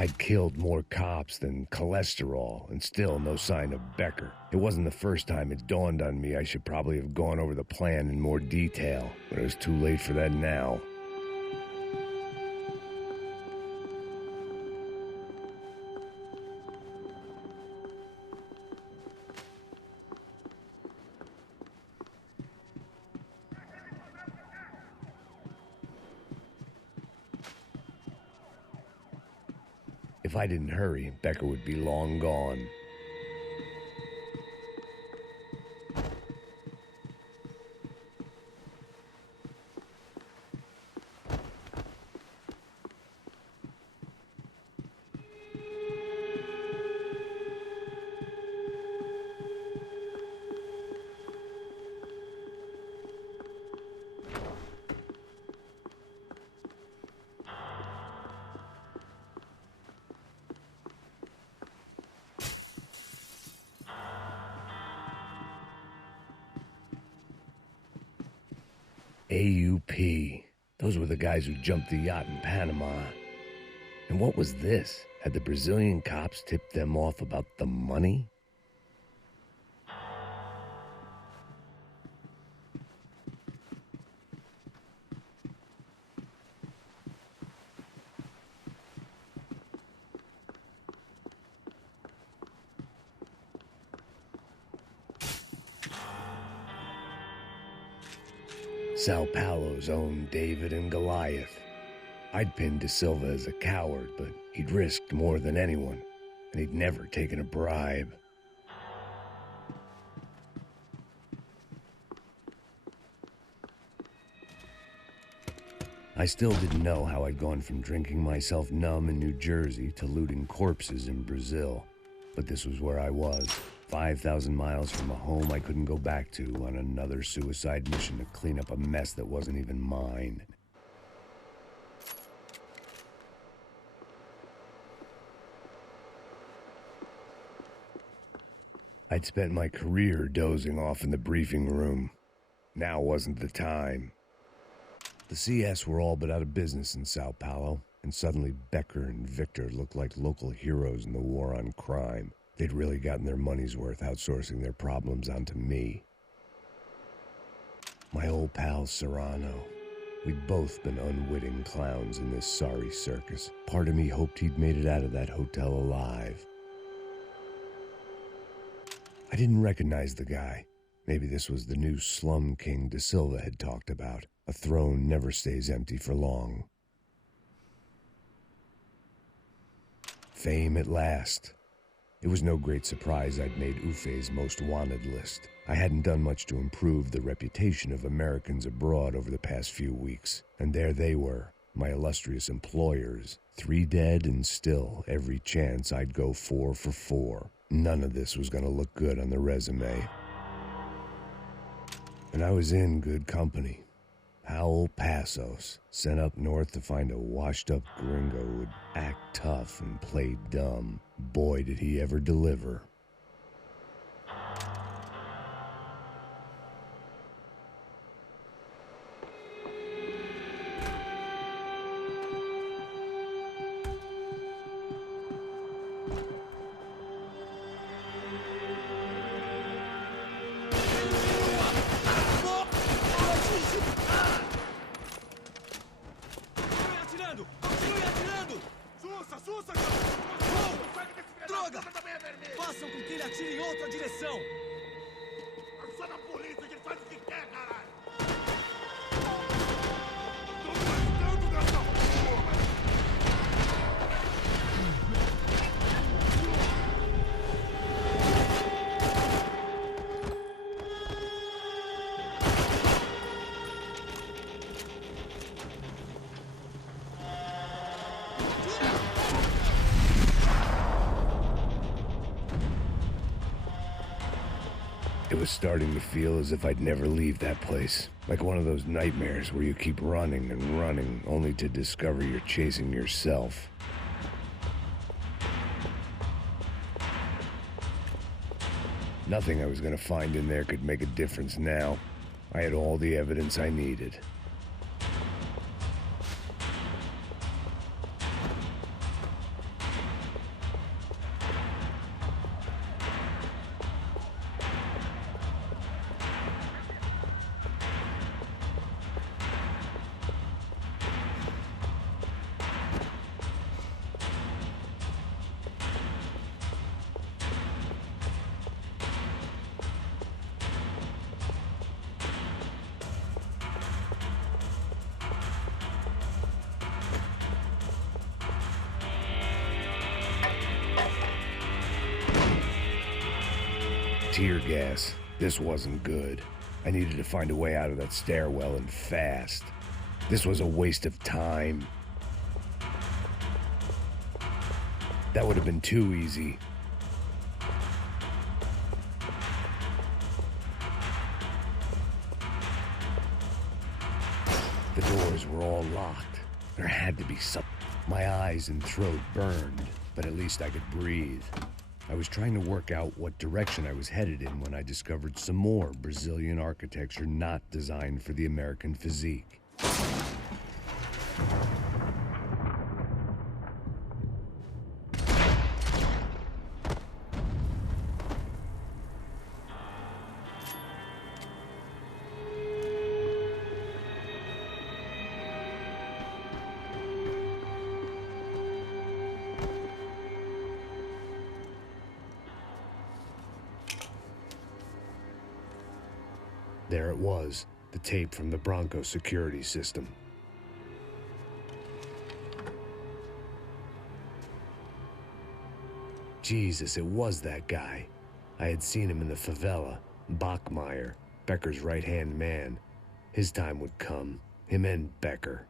I'd killed more cops than cholesterol, and still no sign of Becker. It wasn't the first time it dawned on me I should probably have gone over the plan in more detail, but it was too late for that now. If I didn't hurry, Becker would be long gone. AUP. Those were the guys who jumped the yacht in Panama. And what was this? Had the Brazilian cops tipped them off about the money? Sao Paulo's own David and Goliath. I'd pinned De Silva as a coward, but he'd risked more than anyone, and he'd never taken a bribe. I still didn't know how I'd gone from drinking myself numb in New Jersey to looting corpses in Brazil, but this was where I was. 5,000 miles from a home I couldn't go back to on another suicide mission to clean up a mess that wasn't even mine. I'd spent my career dozing off in the briefing room. Now wasn't the time. The CS were all but out of business in Sao Paulo, and suddenly Becker and Victor looked like local heroes in the war on crime. They'd really gotten their money's worth outsourcing their problems onto me. My old pal Serrano. We'd both been unwitting clowns in this sorry circus. Part of me hoped he'd made it out of that hotel alive. I didn't recognize the guy. Maybe this was the new slum king De Silva had talked about. A throne never stays empty for long. Fame at last. It was no great surprise I'd made Ufe's most wanted list. I hadn't done much to improve the reputation of Americans abroad over the past few weeks, and there they were, my illustrious employers, 3 dead and still every chance I'd go 4 for 4. None of this was going to look good on the resume. And I was in good company. Howell Passos, sent up north to find a washed-up gringo who'd act tough and play dumb. Boy, did he ever deliver. atirando! Sussa, sussa, cara! Droga! Também é vermelho! Façam com que ele atire em outra direção! Aciona a polícia, que ele faz o que quer, caralho! Tô gostando dessa porra! It was starting to feel as if I'd never leave that place. Like one of those nightmares where you keep running and running, only to discover you're chasing yourself. Nothing I was gonna find in there could make a difference now. I had all the evidence I needed. Tear gas. This wasn't good. I needed to find a way out of that stairwell and fast. This was a waste of time. That would have been too easy. The doors were all locked. There had to be something. My eyes and throat burned, but at least I could breathe. I was trying to work out what direction I was headed in when I discovered some more Brazilian architecture not designed for the American physique. There it was, the tape from the Bronco security system. Jesus, it was that guy. I had seen him in the favela, Bachmeyer, Becker's right-hand man. His time would come, him and Becker.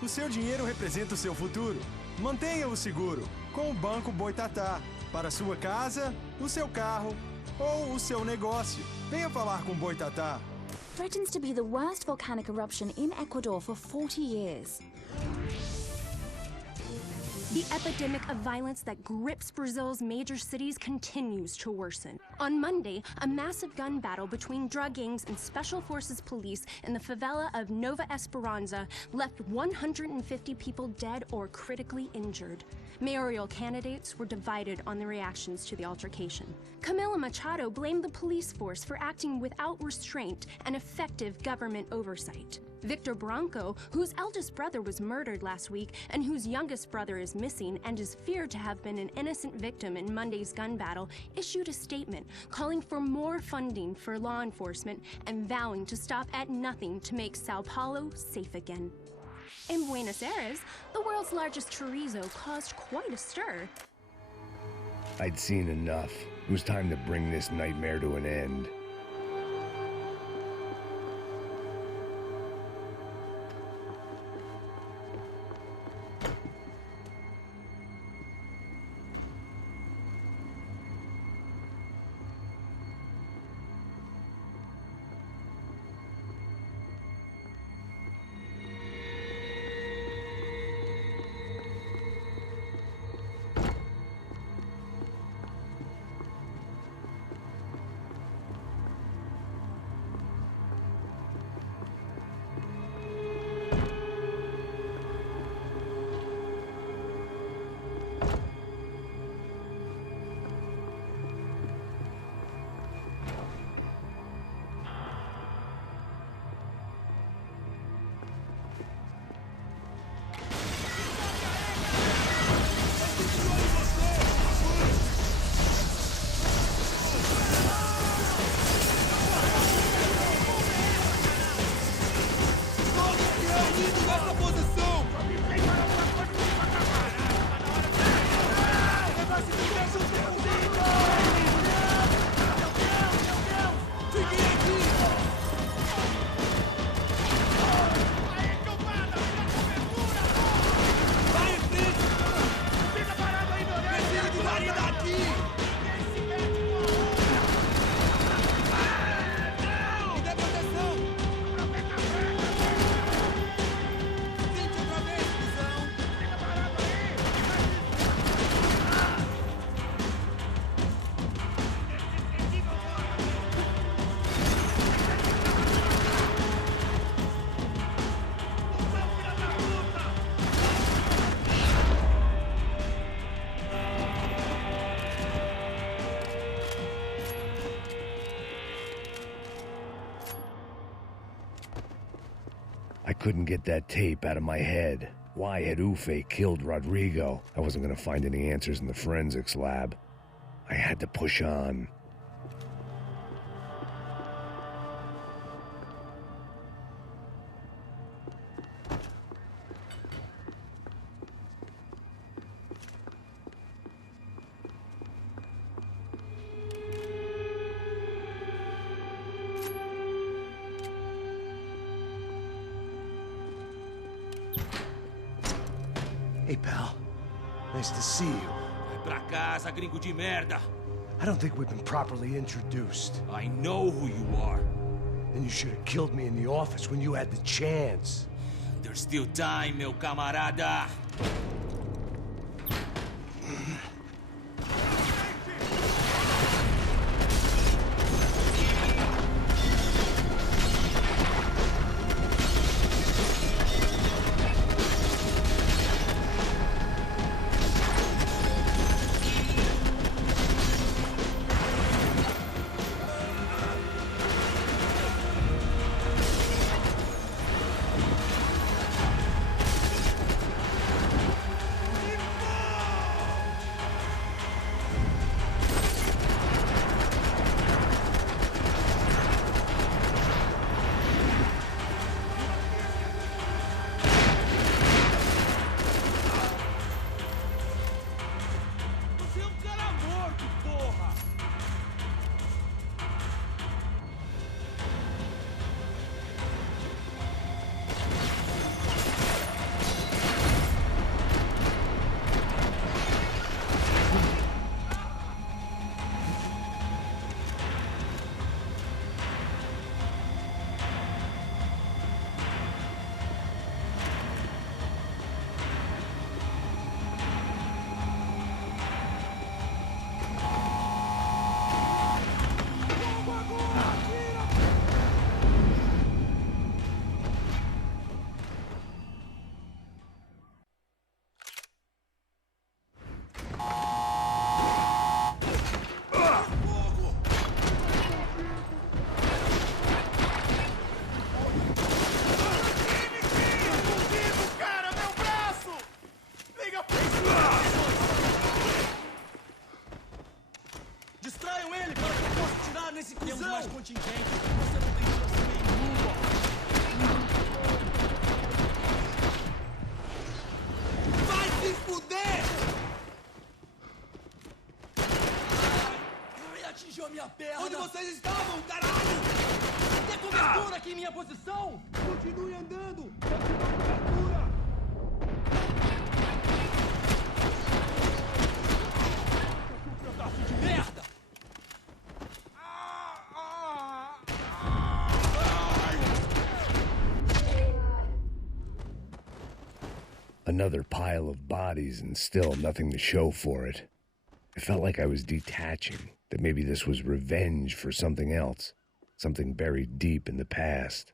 O seu dinheiro representa o seu futuro. Mantenha-o seguro com o Banco Boitatá. Para sua casa, o seu carro ou o seu negócio. Venha falar com Boitatá. Threatens to be the worst volcanic eruption in Ecuador for 40 years. The epidemic of violence that grips Brazil's major cities continues to worsen. On Monday, a massive gun battle between drug gangs and special forces police in the favela of Nova Esperanza left 150 people dead or critically injured. Mayoral candidates were divided on the reactions to the altercation. Camila Machado blamed the police force for acting without restraint and effective government oversight. Victor Branco, whose eldest brother was murdered last week and whose youngest brother is missing and is feared to have been an innocent victim in Monday's gun battle, issued a statement calling for more funding for law enforcement and vowing to stop at nothing to make Sao Paulo safe again. In Buenos Aires, the world's largest chorizo caused quite a stir. I'd seen enough. It was time to bring this nightmare to an end. I couldn't get that tape out of my head. Why had Ufe killed Rodrigo? I wasn't going to find any answers in the forensics lab. I had to push on. Hey, pal. Nice to see you. Vai pra casa, gringo de merda. I don't think we've been properly introduced. I know who you are. And you should have killed me in the office when you had the chance. There's still time, meu camarada. Você é um cara morto, porra! Cara, meu braço! Liga pra Distraiam ele para que eu possa tirar nesse cuzão! Temos mais contingente. Você não tem chance nenhuma. Vai se fuder! Ai, atingiu a minha perna. Onde vocês estavam, caralho? Tem cobertura aqui em minha posição? Continue andando. Cobertura. Pedaço de merda! Another pile of bodies and still nothing to show for it. I felt like I was detaching, that maybe this was revenge for something else, something buried deep in the past.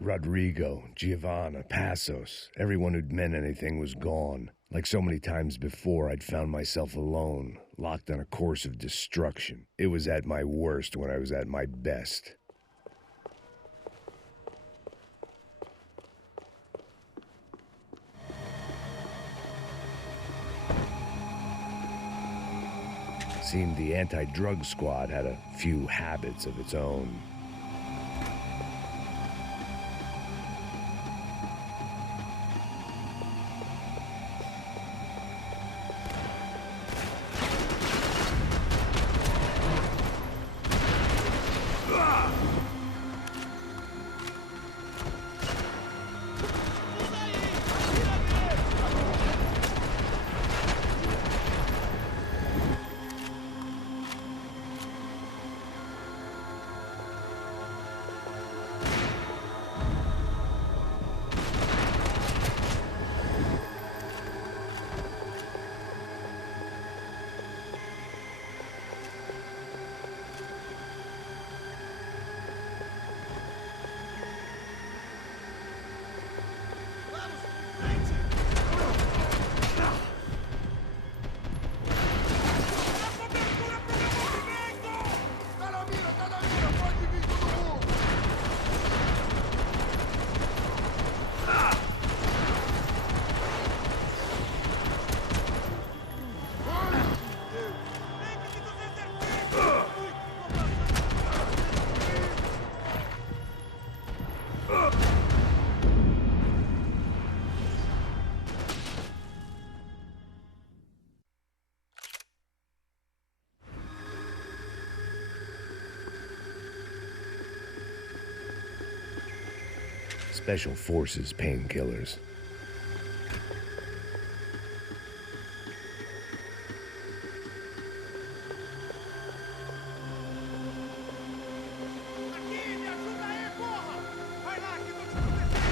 Rodrigo, Giovanna, Passos, everyone who'd meant anything was gone. Like so many times before, I'd found myself alone, locked on a course of destruction. It was at my worst when I was at my best. Seemed the anti-drug squad had a few habits of its own. Special Forces painkillers. Aqui, me ajuda aí, porra! Vai lá, que eu tô te protegendo!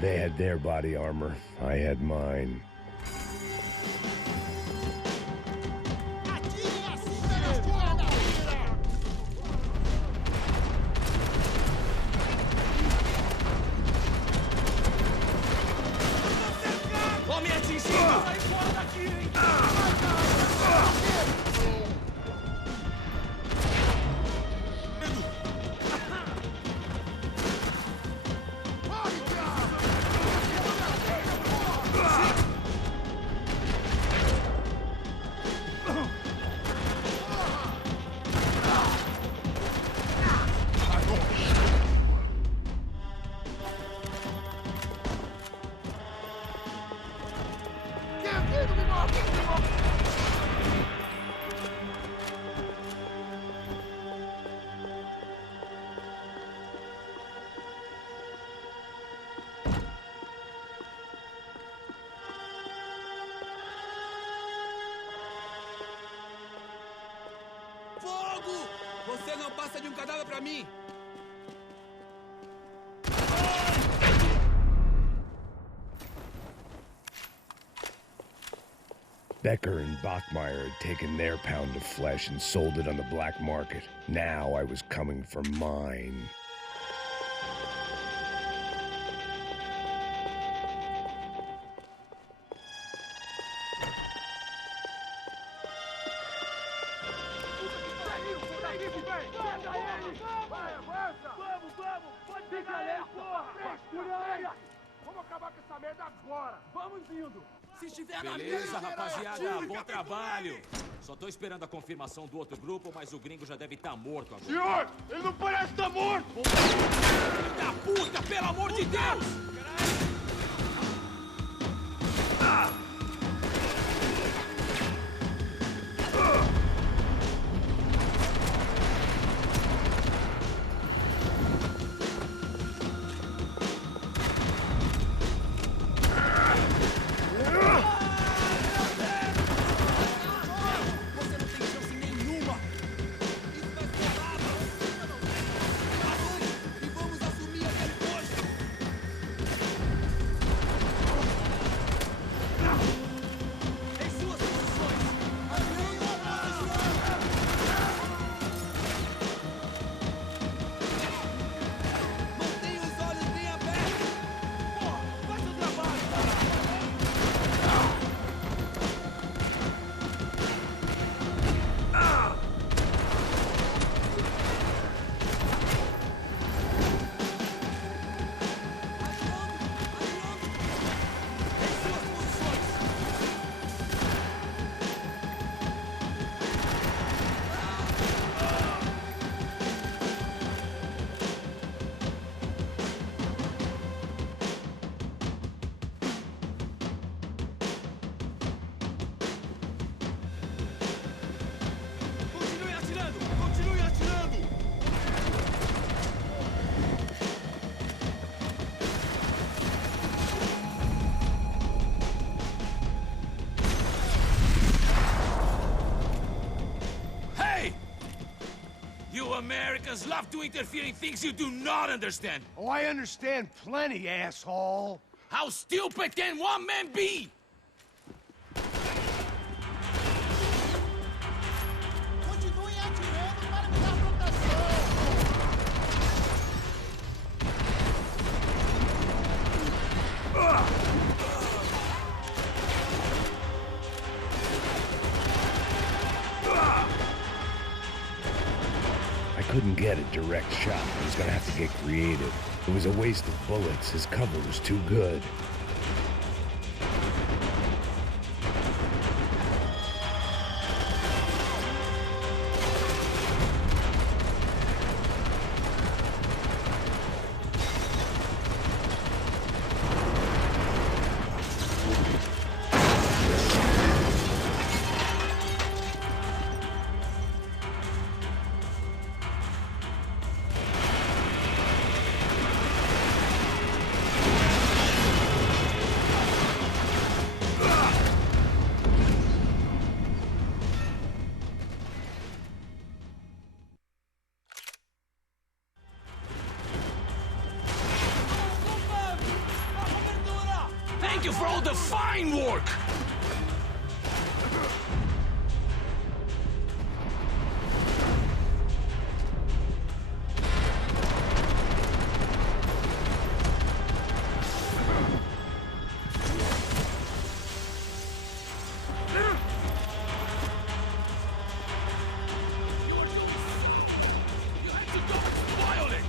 They had their body armor. I had mine. Homem atingido! Sai fora daqui, hein? Fogo! Você não passa de um cadáver pra mim! Becker and Bachmeyer had taken their pound of flesh and sold it on the black market. Now I was coming for mine. Vamos acabar com essa merda agora! Vamos indo! Se estiver na Beleza, minha, rapaziada, bom trabalho. Só tô esperando a confirmação do outro grupo, mas o gringo já deve estar morto agora. Senhor, ele não parece estar morto! Filho da puta, pelo amor de Deus! você não tem chance nenhuma! Isso vai ser rápido! Avante! E vamos assumir aquele posto! Americans love to interfere in things you do not understand. Oh, I understand plenty, asshole. How stupid can one man be? Continuem atirando para me dar proteção. I couldn't get a direct shot. I was gonna have to get creative. It was a waste of bullets. His cover was too good. Thank you for all the fine work! You had to go and spoil it!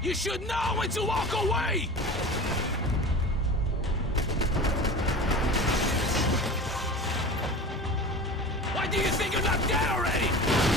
You should know when to walk away! Why do you think you're not dead already?